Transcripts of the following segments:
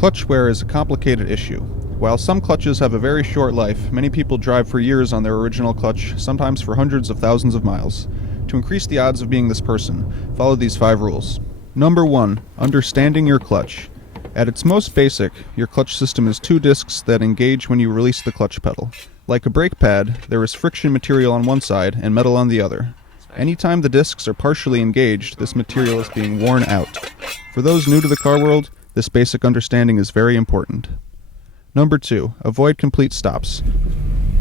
Clutch wear is a complicated issue. While some clutches have a very short life, many people drive for years on their original clutch, sometimes for hundreds of thousands of miles. To increase the odds of being this person, follow these 5 rules. Number 1. Understanding your clutch. At its most basic, your clutch system is 2 discs that engage when you release the clutch pedal. Like a brake pad, there is friction material on one side and metal on the other. Anytime the discs are partially engaged, this material is being worn out. For those new to the car world, this basic understanding is very important. Number 2. Avoid complete stops.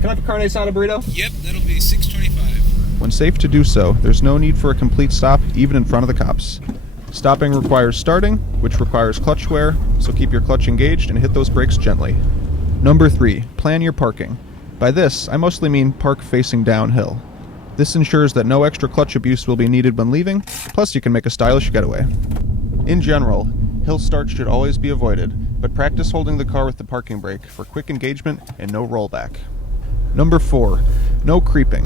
Can I have a carne asada burrito? Yep, that'll be $6.25. When safe to do so, there's no need for a complete stop, even in front of the cops. Stopping requires starting, which requires clutch wear, so keep your clutch engaged and hit those brakes gently. Number 3. Plan your parking. By this, I mostly mean park facing downhill. This ensures that no extra clutch abuse will be needed when leaving, plus you can make a stylish getaway. In general, hill starts should always be avoided, but practice holding the car with the parking brake for quick engagement and no rollback. Number 4. No creeping.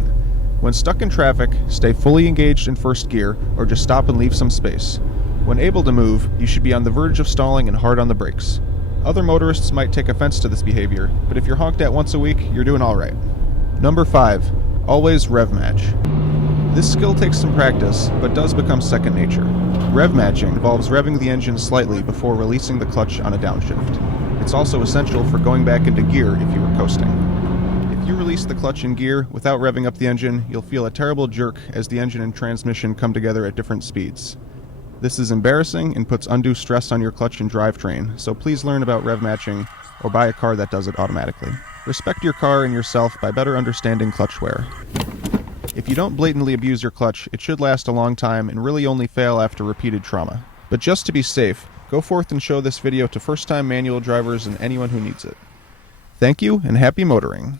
When stuck in traffic, stay fully engaged in first gear or just stop and leave some space. When able to move, you should be on the verge of stalling and hard on the brakes. Other motorists might take offense to this behavior, but if you're honked at once a week, you're doing alright. Number 5. Always rev match. This skill takes some practice, but does become second nature. Rev matching involves revving the engine slightly before releasing the clutch on a downshift. It's also essential for going back into gear if you were coasting. If you release the clutch in gear without revving up the engine, you'll feel a terrible jerk as the engine and transmission come together at different speeds. This is embarrassing and puts undue stress on your clutch and drivetrain, so please learn about rev matching or buy a car that does it automatically. Respect your car and yourself by better understanding clutch wear. If you don't blatantly abuse your clutch, it should last a long time and really only fail after repeated trauma. But just to be safe, go forth and show this video to first-time manual drivers and anyone who needs it. Thank you and happy motoring.